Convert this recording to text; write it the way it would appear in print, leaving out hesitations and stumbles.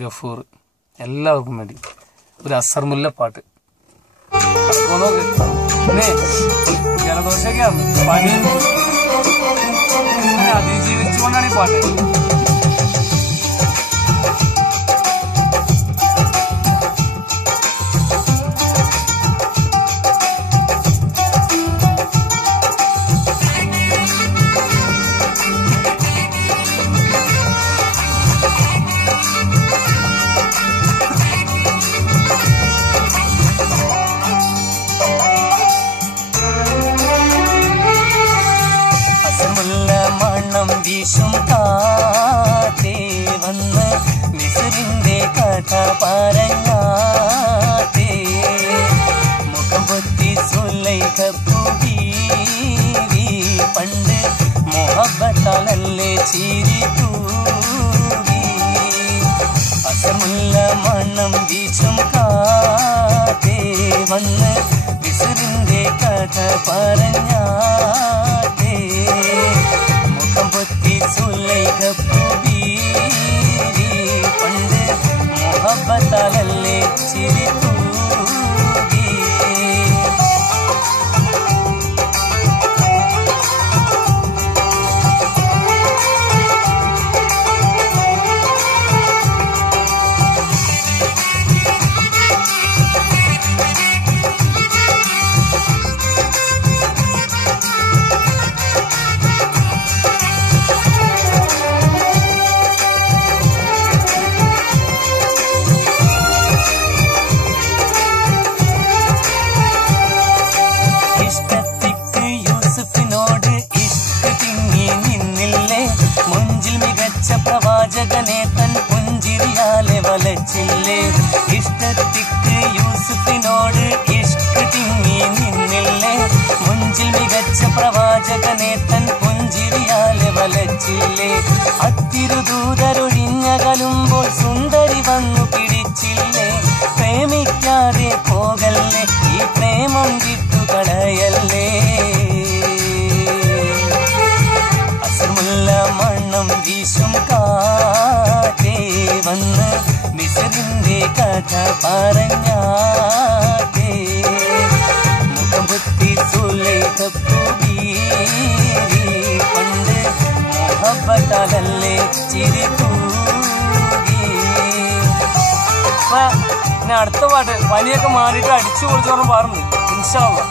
ഗഫൂർ എല്ലാവർക്കും വേണ്ടി ഒരു അസർമുല്ല പാട്ട്. ജലദോഷമൊക്കെയാണ്, പനി അതിജീവിച്ചുകൊണ്ടാണ് ഈ പാട്ട്. വീശും കാറ്റേ വന്ന് മിസ്രിന്റെ കഥ പറഞ്ഞാത്തേ മുഖം പൊത്തി സുലൈഖ ബീവി പണ്ട് മുഹബ്ബത്താലല്ലേ ചിരി തൂവി. അസമുല്ല മണം വീശും കാറ്റേ വന്ന് മിസ്രിന്റെ കഥ പറഞ്ഞാത്തേ പൊത്തി സുലൈഖ ബീവി പണ്ട് മുഹബ്ബത്താലല്ലേ ചിരി തൂവി. പ്രവാചകനെ തൻ പുഞ്ചിരിയാലെ വലച്ചില്ലേ. ഇഷ്ടത്തിക്ക് യൂസുഫിനോട് ഇഷ്ക് തിങ്ങി നിന്നില്ലേ. മുഞ്ചിൽ മികച്ച പ്രവാചകനെ തൻ പുഞ്ചിരിയാലെ വലച്ചില്ലേ. അത്തിരുദൂതരൊഴിഞ്ഞകലുമ്പോൾ സുന്ദരി വന്നു പിടിച്ചില്ലേ. പ്രേമിക്കാതെ പോകല്ലേ, ഈ പ്രേമം വിട്ടുകളയല്ലേ. അസർമുല്ല മണം വീശും കാറ്റേ വന്ന് മിസ്രിന്റെ കഥ പറഞ്ഞാത്തേ മുഖം പൊത്തി സുലൈഖ ബീവി പണ്ട് മുഹബ്ബത്താലല്ലേ ചിരി തൂവി. അടുത്ത പാട്ട് പനിയൊക്കെ മാറിയിട്ട് അടിച്ചു പൊളിച്ചോണം പാടുന്നു ഇൻഷാ അല്ലാഹ്.